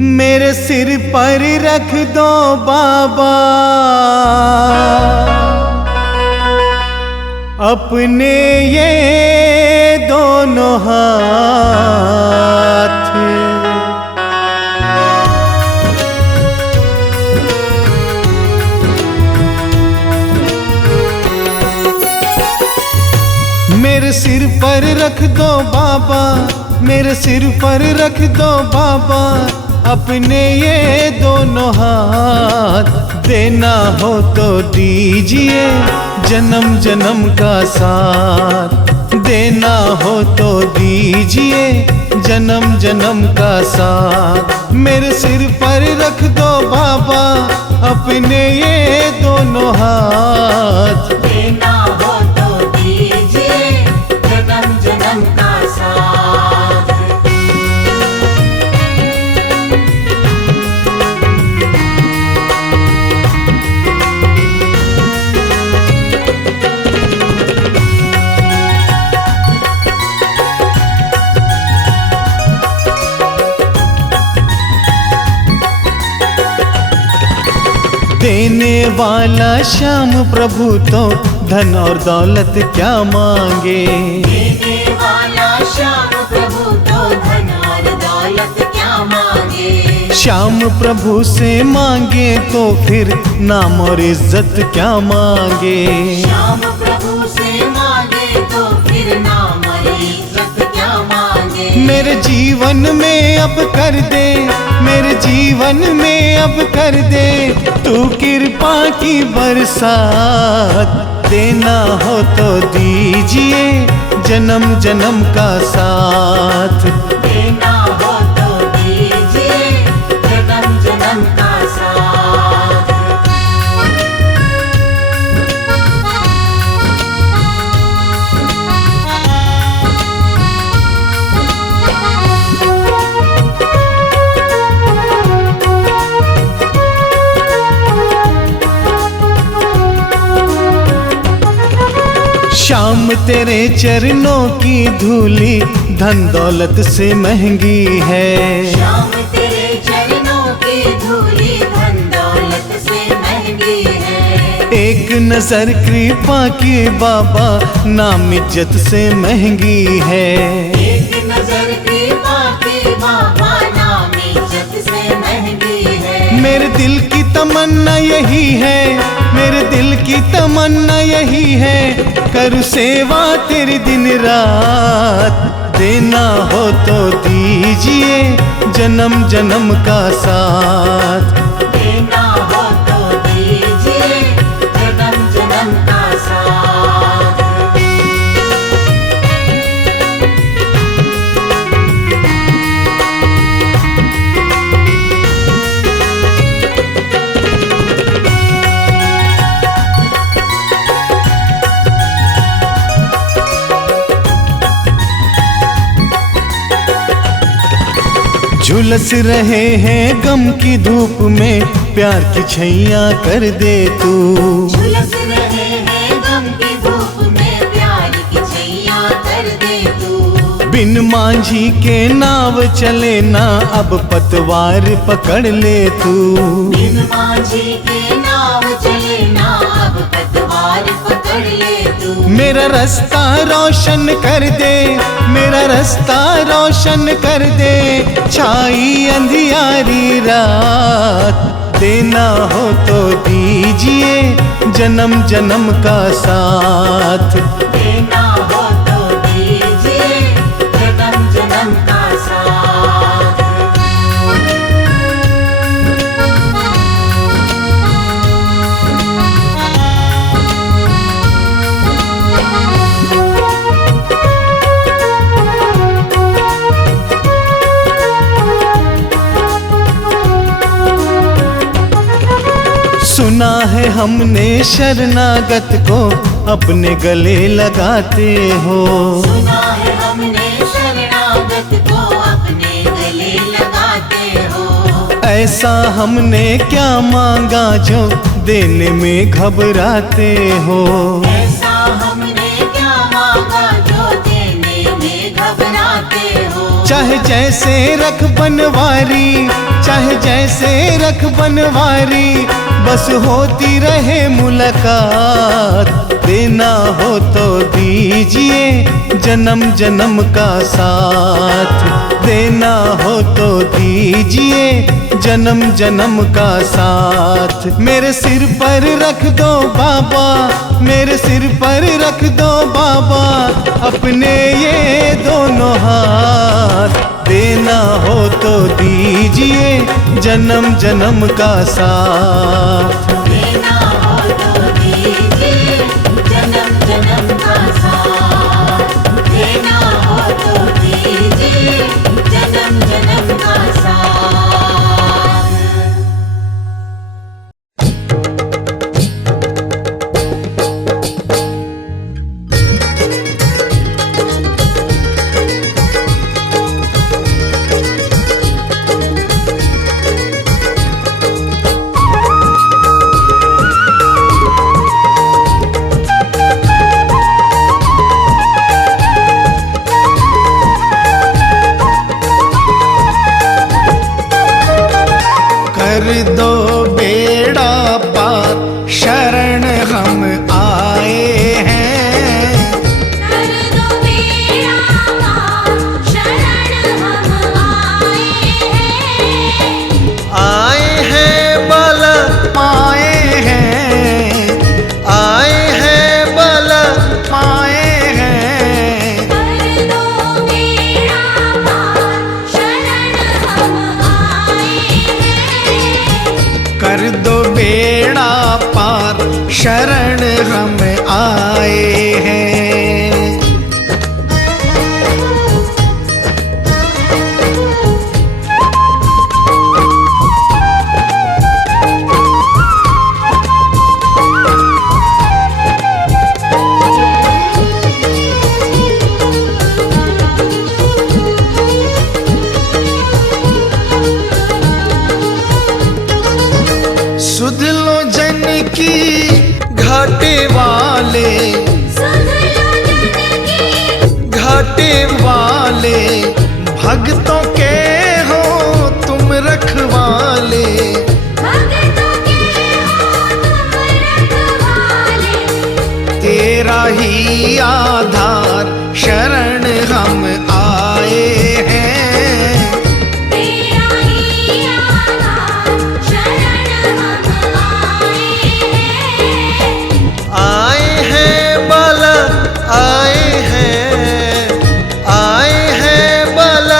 मेरे सिर पर रख दो बाबा अपने ये दोनों हाथ। मेरे सिर पर रख दो बाबा, मेरे सिर पर रख दो बाबा अपने ये दोनों हाथ। देना हो तो दीजिए जन्म जन्म का साथ, देना हो तो दीजिए जन्म जन्म का साथ। मेरे सिर पर रख दो बाबा अपने ये दोनों हाथ। देना हो तो दीजिए जन्म जन्म का साथ। देने वाला श्याम प्रभु तो धन और दौलत क्या मांगे। देने वाला श्याम प्रभु तो धन और दौलत क्या मांगे। श्याम प्रभु से मांगे तो फिर नाम और इज्जत क्या मांगे। श्याम प्रभु से मांगे तो फिर नाम और इज्जत क्या मांगे। मेरे जीवन में अब कर दे, मेरे जीवन में अब कर दे तू कृपा की बरसात। देना हो तो दीजिए जन्म जन्म का साथ। देना हो तो दीजिए जन्म जन्म का साथ। श्याम तेरे चरणों की धूली धन दौलत से महंगी है। श्याम तेरे चरणों की धूली धन दौलत से महंगी है। एक नजर कृपा की बाबा नाम इज्जत से महंगी है। एक नजर कृपा की बाबा नाम इज्जत से महंगी है। मेरे दिल की तमन्ना यही है, मेरे दिल की तमन्ना यही है करूँ सेवा तेरी दिन रात। देना हो तो दीजिए जन्म जन्म का साथ। देना हो तो दीजिए जन्म जन्म का साथ। झुलस रहे हैं गम की धूप में प्यार की छैया कर दे तू। झुलस रहे हैं गम की धूप में प्यार की छैया कर दे तू। बिन मांझी के नाव चले ना अब पतवार पकड़ ले तू। बिन मांझी के नाव चले ना अब पतवार पकड़ ले तू। मेरा रास्ता रोशन कर दे, मेरा रास्ता रोशन कर दे छाई अंधियारी रात। देना हो तो दीजिए जन्म जन्म का साथ। देना हो तो दीजिए जन्म जन्म का साथ। सुना है हमने शरणागत को अपने गले लगाते हो। सुना है हमने शरणागत को अपने गले लगाते हो। ऐसा हमने क्या मांगा जो देने में घबराते हो। ऐसा हमने क्या मांगा जो देने में घबराते हो। चाहे जैसे रख बनवारी, चाहे चाहे जैसे रख बनवारी, बस होती रहे मुलाकात। देना हो तो दीजिए जन्म जन्म का साथ, देना हो तो दीजिए जन्म जन्म का साथ। मेरे सिर पर रख दो बाबा, मेरे सिर पर रख दो बाबा अपने ये दोनों हाथ। देना हो तो दीजिए जन्म जन्म का साथ। देना हो तो दीजिए जन्म जन्म का साथ, देना हो तो दीजिए जन्म जन्म का साथ। कर दो बेड़ा पार शरण हम आए हैं। कर दो बेड़ा पार शरण हम आए हैं बल पाए हैं, आए हैं बल पाए हैं। कर दो बेड़ा पार शरण हम आए हैं। कर दो बेड़ा पार शरण हम आए हैं। सुध लो जन की घाटे वाले, घाटे वाले भक्तों के हो तुम रखवाले। तेरा ही आधार शरण हम आए हैं। तेरा ही आधार शरण हम आए हैं। आए हैं बल आए हैं, आए हैं बल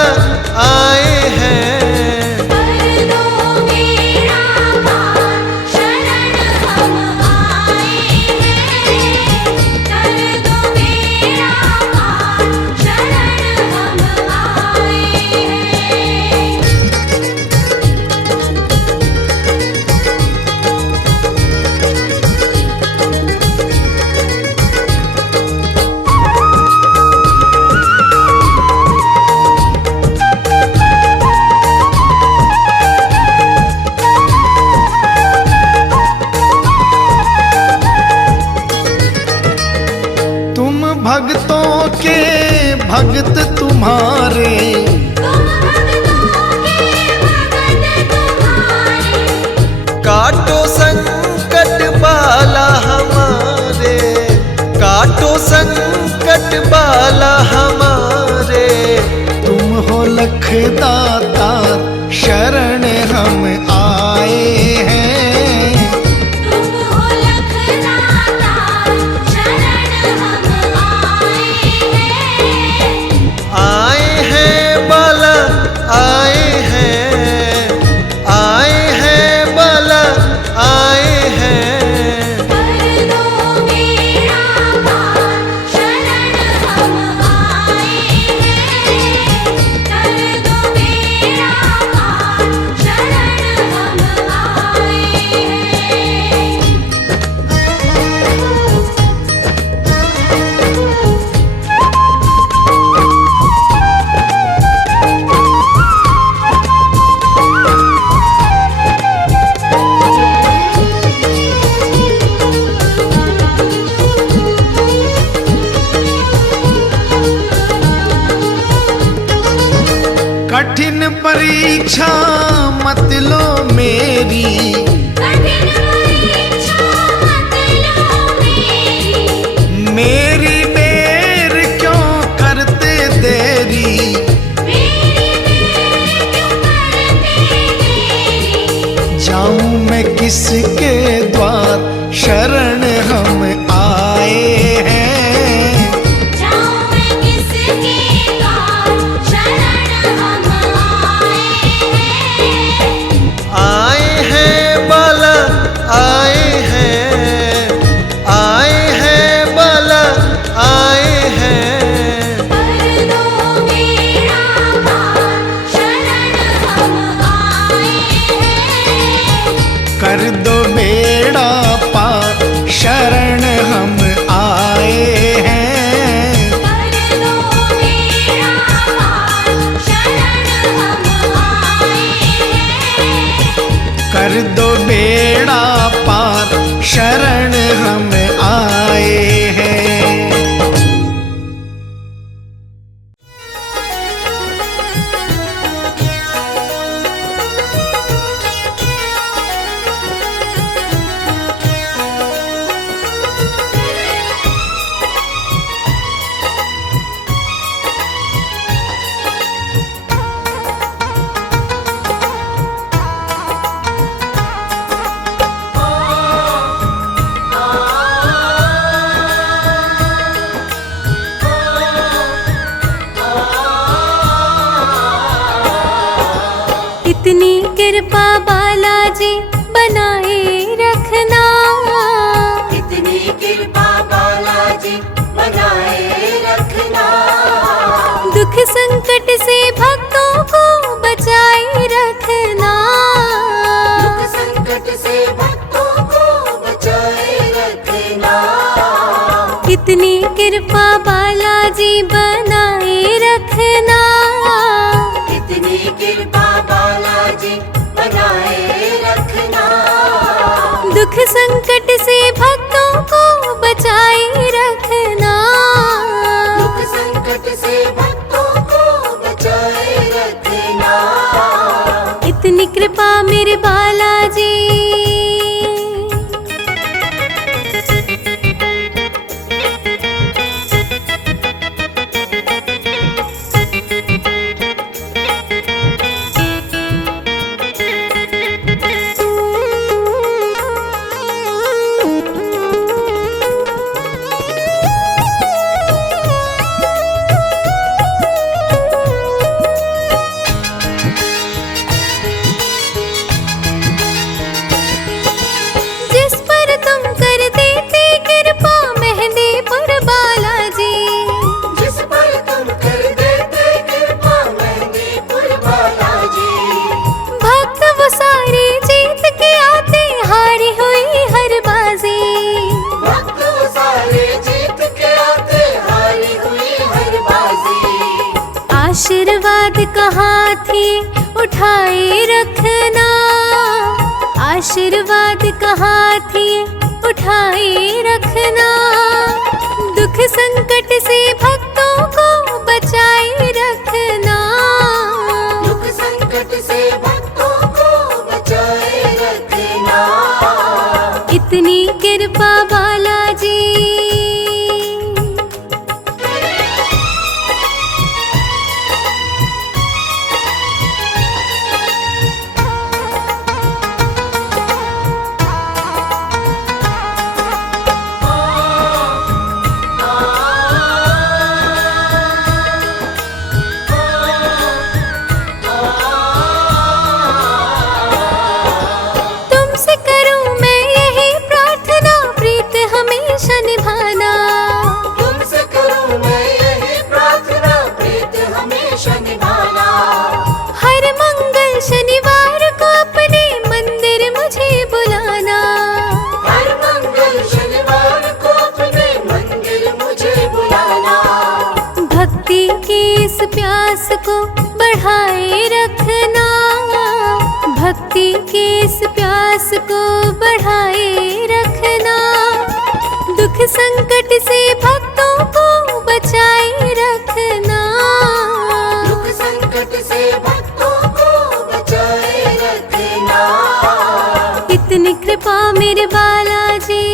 आए हैं। कर दो बेड़ा पार शरण हम आए हैं। कर दो बेड़ा पार शरण हम आए हैं। तुम भक्तों के भक्त तुम्हारे, तुम भक्तों के भगत तुम्हारे। काटो संकट बाला हमारे, काटो संकट बाला हमारे। तुम हो लख दातार शरण हम आए हैं। तुम हो लख दातार शरण हम आए हैं। आए हैं बल आए हैं, आए हैं बल आए हैं। कर दो बेड़ा पार शरण हम आए हैं। कर दो बेड़ा पार शरण हम आए कठिन परीक्षा मत किसके द्वार शरण हम आए हैं। जाऊं मैं किसके द्वार शरण हम आए हैं बाला आए हैं, आए हैं बाला आए हैं। कर दो मेरा पार शरण हम कर दो बेड़ा पार शरण हम आए हैं। कर दो मेरा पार शरण हम कर दो बेड़ा पार शरण हम आए हैं। इतनी कृपा बालाजी बनाए रखना। इतनी कृपा बालाजी बनाए रखना। दुख संकट से भक्तों को बचाए रखना। दुख संकट से भक्तों को बचाए रखना। इतनी कृपा बालाजी बनाए रखना। इतनी कृपा बालाजी बनाए रखना। दुख संकट से भक्तों को बचाए रखना। दुख संकट से भक्तों को बचाए रखना। इतनी कृपा मेरे बालाजी। जिस पर तुम कर देते कृपा मेहंदीपुर बालाजी। जिस पर तुम कर देते कृपा मेहंदीपुर बालाजी। भक्त वो सारे जीत के आते हारी हुई हर बाजी। भक्त वो सारे जीत के आते हारी हुई हर बाजी। आशीर्वाद का हाथी उठाए रखना। आशीर्वाद का हाथी उठाए रखना। दुख संकट से भक्तों को बचाए रखना। दुख संकट से भक्तों को बचाए रखना। इतनी कृपा बालाजी। तुमसे करूं मैं यही प्रार्थना प्रीत हमेशा निभाना। तुमसे करूं मैं यही प्रार्थना प्रीत हमेशा निभाना। हर मंगल शनिवार को अपने मंदिर मुझे बुलाना। हर मंगल शनिवार को अपने मंदिर मुझे बुलाना। भक्ति की इस प्यास को बढ़ाए रखना। भक्ति की इस प्यास को बढ़ाए रखना। दुख संकट से भक्तों को बचाए रखना। दुख संकट से भक्तों को बचाए रखना। इतनी कृपा मेरे बालाजी।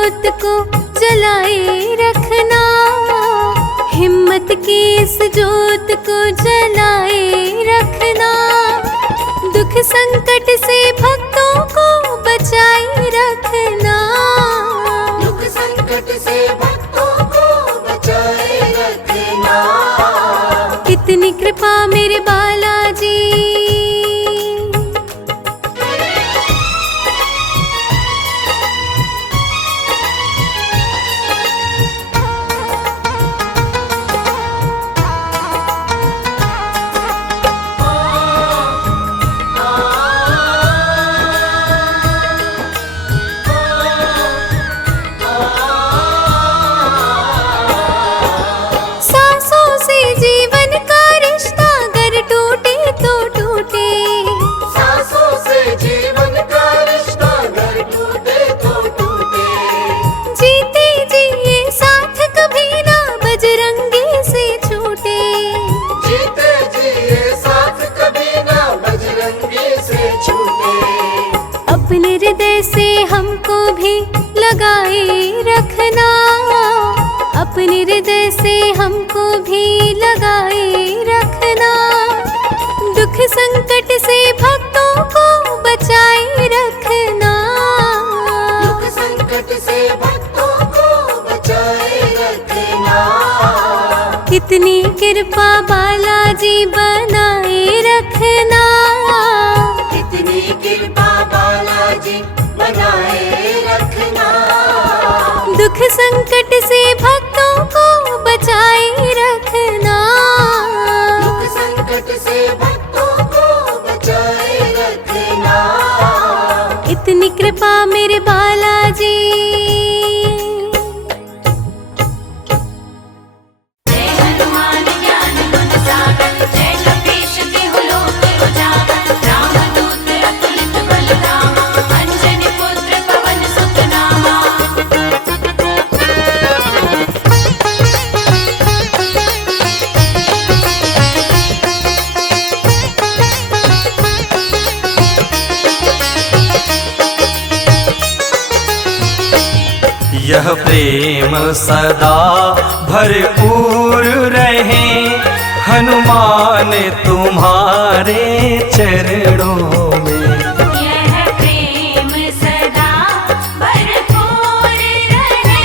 जोत को जलाए रखना, हिम्मत की इस जोत को जलाए रखना। दुख संकट से भक्तों को बचाए रखना, दुख संकट से भक्तों को बचाए रखना। इतनी कृपा मेरे बालाजी, सांसों से जीवन का रिश्ता अगर टूटे तो टूटे, सांसों से जीवन का रिश्ता अगर टूटे तो टूटे। जीते जी ये साथ कभी ना बजरंगी से छूटे। जीते जी ये साथ कभी ना बजरंगी से छूटे। अपने हृदय से हमको भी लगाए रखना, अपने हृदय से हमको भी लगाए रखना। दुख संकट से भक्तों को बचाए रखना, दुख संकट से भक्तों को बचाए रखना। इतनी कृपा बालाजी बनाए रखना, इतनी कृपा बालाजी बनाए रखना। दुख संकट से भक्तों को बचाए रखना, दुख संकट से भक्तों को बचाए रखना। इतनी कृपा मेरे बालाजी। जय हनुमान ज्ञान गुण सागर, जय कपीश तिहु लोक उजागर। रामदूत अतुलित बल धामा, अंजनी पुत्र पवन सुत नामा। यह प्रेम सदा भरपूर रहे, हनुमान तुम्हारे चरणों में। यह प्रेम सदा भरपूर रहे,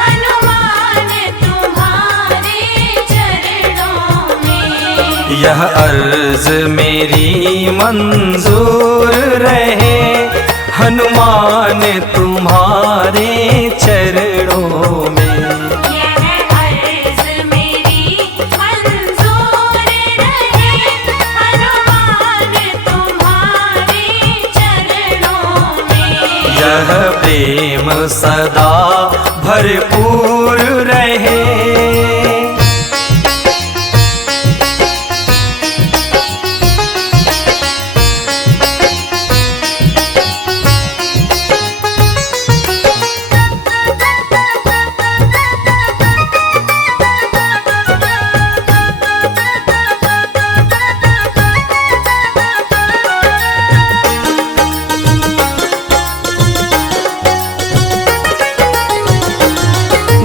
हनुमान तुम्हारे चरणों में। यह अर्ज मेरी मंजूर रहे, हनुमान तुम्हारे चरणों में। यह अर्ज मेरी मंजूर रहे, हनुमान तुम्हारे चरणों में। यह प्रेम सदा भरपूर रहे।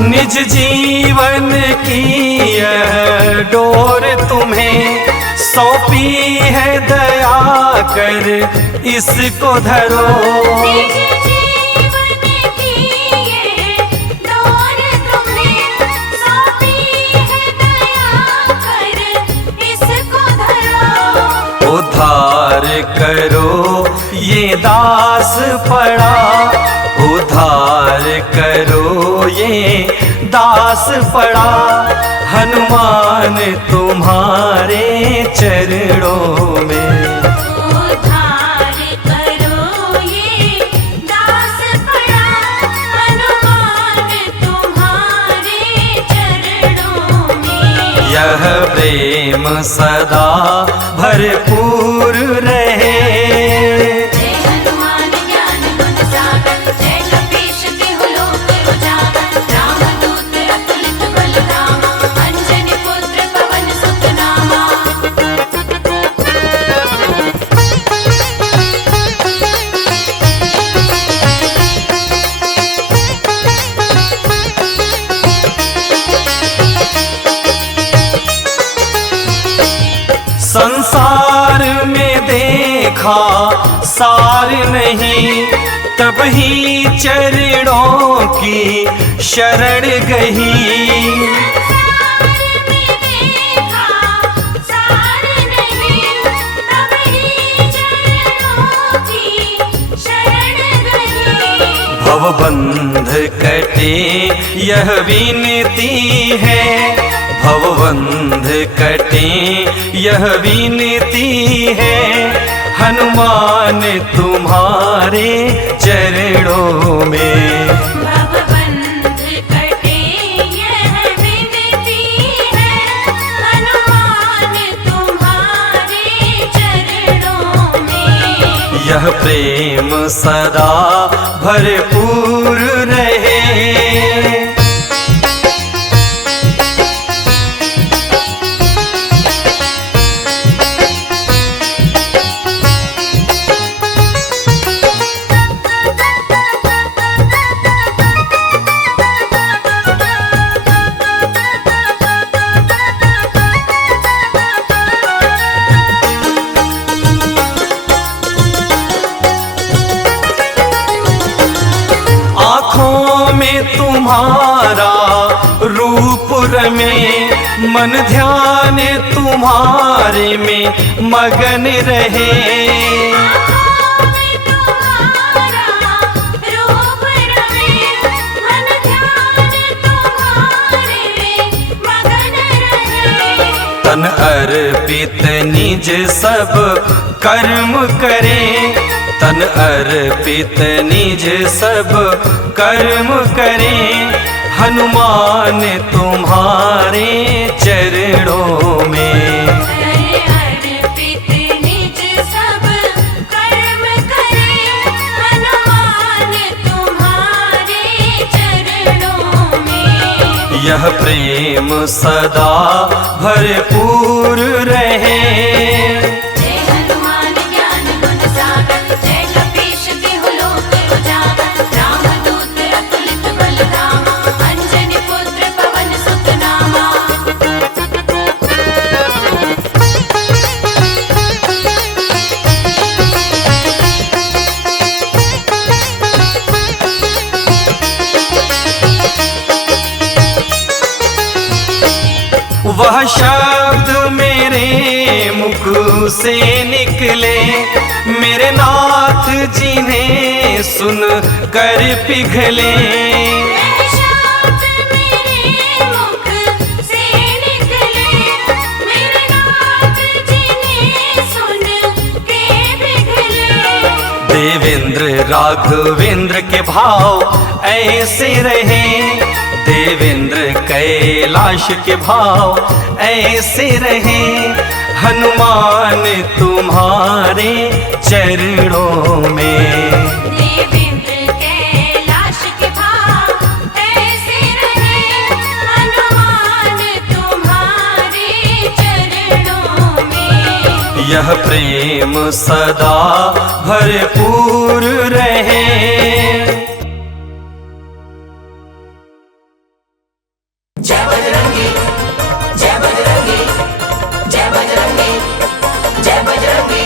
निज जीवन की यह डोर तुम्हें सौंपी है, दया कर इसको धरो। निज जीवन की ये डोर तुम्हें सौंपी है, दया कर इसको धरो। उद्धार करो ये दास पड़ा, उद्धार करो ये दास पड़ा। हनुमान तुम्हारे चरणों में। उद्धार करो ये दास पड़ा, हनुमान तुम्हारे चरणों में। यह प्रेम सदा भरपूर रहे। जय हनुमान ज्ञान गुण सागर, जय कपीश तिहु लोक उजागर। रामदूत अतुलित बल धामा, अंजनी पुत्र पवन सुत नामा। नहीं, तब ही चरणों की शरण गही। संसार में देखा सार नहीं, तब ही चरणों की शरण गई। भवबंध कटे यह विनती है, भवबंध कटे यह विनती है, हनुमान तुम्हारे चरणों में। भवबंध कटे यह विनती है, हनुमान तुम्हारे चरणों में। यह प्रेम सदा भरपूर रहे। आँखों में तुम्हारा रूप रमे, मन ध्यान तुम्हारे में मगन रहे। आँखों में तुम्हारा रूप रमे, मन ध्यान तुम्हारे में मगन रहे। तन अर्पित निज सब कर्म करे, तन अर्पित निज सब कर्म करे, हनुमान तुम्हारे चरणों में। अर्पित निज सब कर्म करे, हनुमान तुम्हारे चरणों में। यह प्रेम सदा भरपूर रहे। जय हनुमान ज्ञान गुण सागर, जय कपीश तिहु लोक उजागर। रामदूत अतुलित बल धामा, अंजनी पुत्र पवन सुत नामा। वह शब्द मेरे मुख से निकले, मेरे नाथ जिन्हें सुन कर पिघले। वह शब्द मेरे मुख से निकले, मेरे नाथ जिन्हें सुन के पिघले। देवेंद्र राघवेंद्र के भाव ऐसे रहे, देवेंद्र कैलाश के भाव ऐसे रहे, हनुमान तुम्हारे चरणों में। देवेंद्र कैलाश के भाव ऐसे रहे, हनुमान तुम्हारे चरणों में। यह प्रेम सदा भरपूर रहे। जय बजरंगी, जय बजरंगी, जय बजरंगी, जय बजरंगी।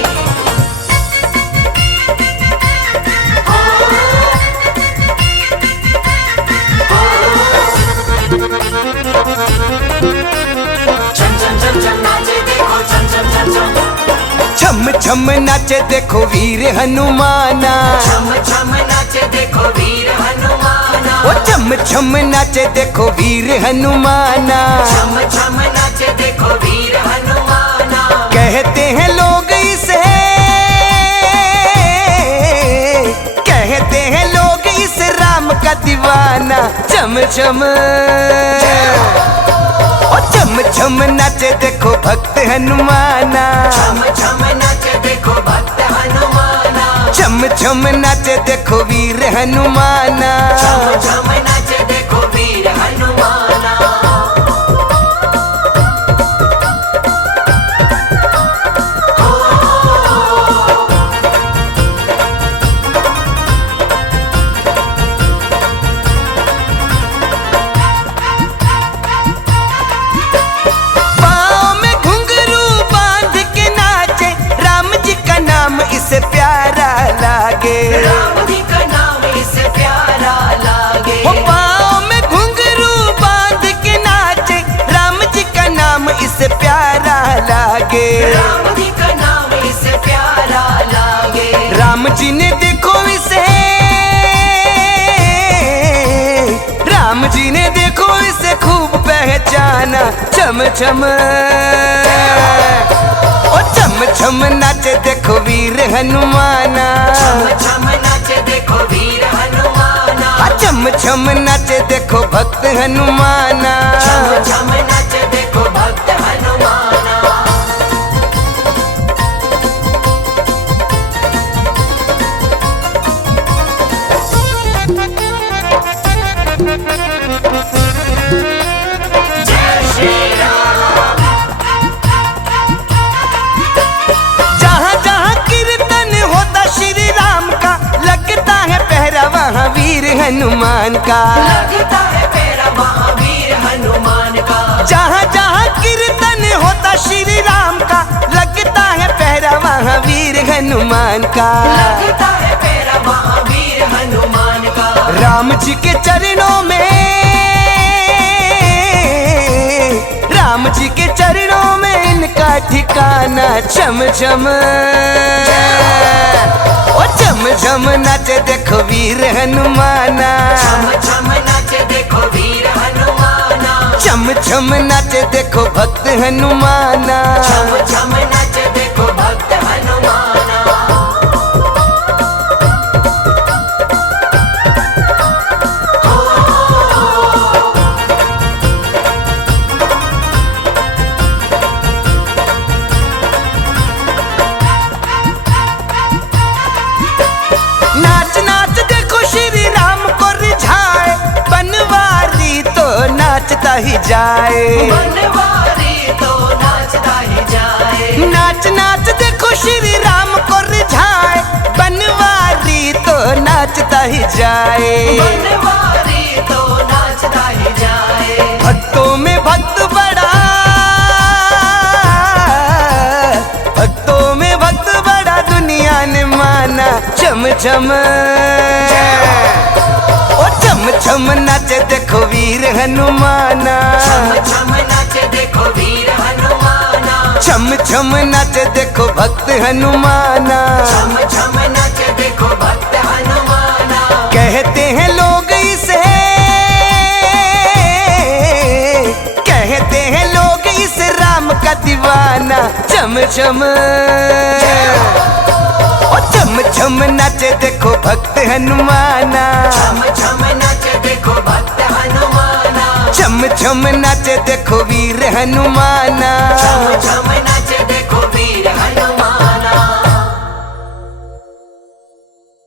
चम चम चम चम नाचे देखो, चम चम चम चम। छम छम नाचे देखो वीर हनुमाना, छम छम नाचे देखो वीर हनुमाना। ओ छम छम नाचे देखो वीर हनुमाना। छम छम नाचे देखो वीर हनुमाना। कहते हैं लोग इसे, कहते हैं लोग इस राम का दीवाना। छम छम ओ छम छम नाचे देखो भक्त हनुमाना। छम छम नाचे देखो भक्त हनुमाना। छम छम नाचे देखो वीर हनुमाना। छम छम नाचे देखो वीर हनुमाना। पाँव में घुंघरू बांध के नाचे, राम जी का नाम इसे प्यारा लागे। राम जी ने देखो इसे खूब पहचाना, चम चम ओ चम चम नाचे देखो वीर हनुमाना, छम नाचे देखो वीर हनुमाना, चम चम नाचे देखो भक्त हनुमाना, छम नाचे देखो भक्त हनुमाना। जय श्री राम। जहाँ जहाँ कीर्तन होता श्री राम का, लगता है पहरा वहाँ वीर हनुमान का, लगता है पेरा महावीर हनुमान का। जहाँ जहाँ कीर्तन होता श्री राम का, लगता है पहरा वहाँ वीर हनुमान का, लगता है पेरा महावीर हनुमान का। राम जी के चरणों में, राम जी के चरणों में इनका ठिकाना, चम चम ओ चम चम नाचे देखो वीर हनुमाना, छम नाचे देखो वीर हनुमाना, चम चम नाचे देखो भक्त हनुमाना, छम नाचे देखो भक्त हनुमाना। नाच नाच देखो श्री राम को रिझाए, बनवारी तो नाचता ही जाए, बनवारी तो नाचता ही जाए। नाच नाच देखो श्री राम को रिझाए, बनवारी तो नाचता ही जाए, बनवारी तो नाचता ही जाए। भक्तों में भक्त बड़ा, भक्तों में भक्त बड़ा दुनिया ने माना, चम चम ओ चम चम नाचे देखो वीर हनुमाना, छम नाचे देखो वीर हनुमाना, चम चम नाचे देखो भक्त हनुमाना, छम नाचे देखो भक्त हनुमाना। कहते हैं लोग इसे, कहते हैं लोग इस राम का दीवाना, चम चम ओ चम चम नाचे देखो भक्त हनुमाना, छम नाचे देखो भक्त हनुमाना, चम चम नाचे देखो वीर हनुमाना, छम नाचे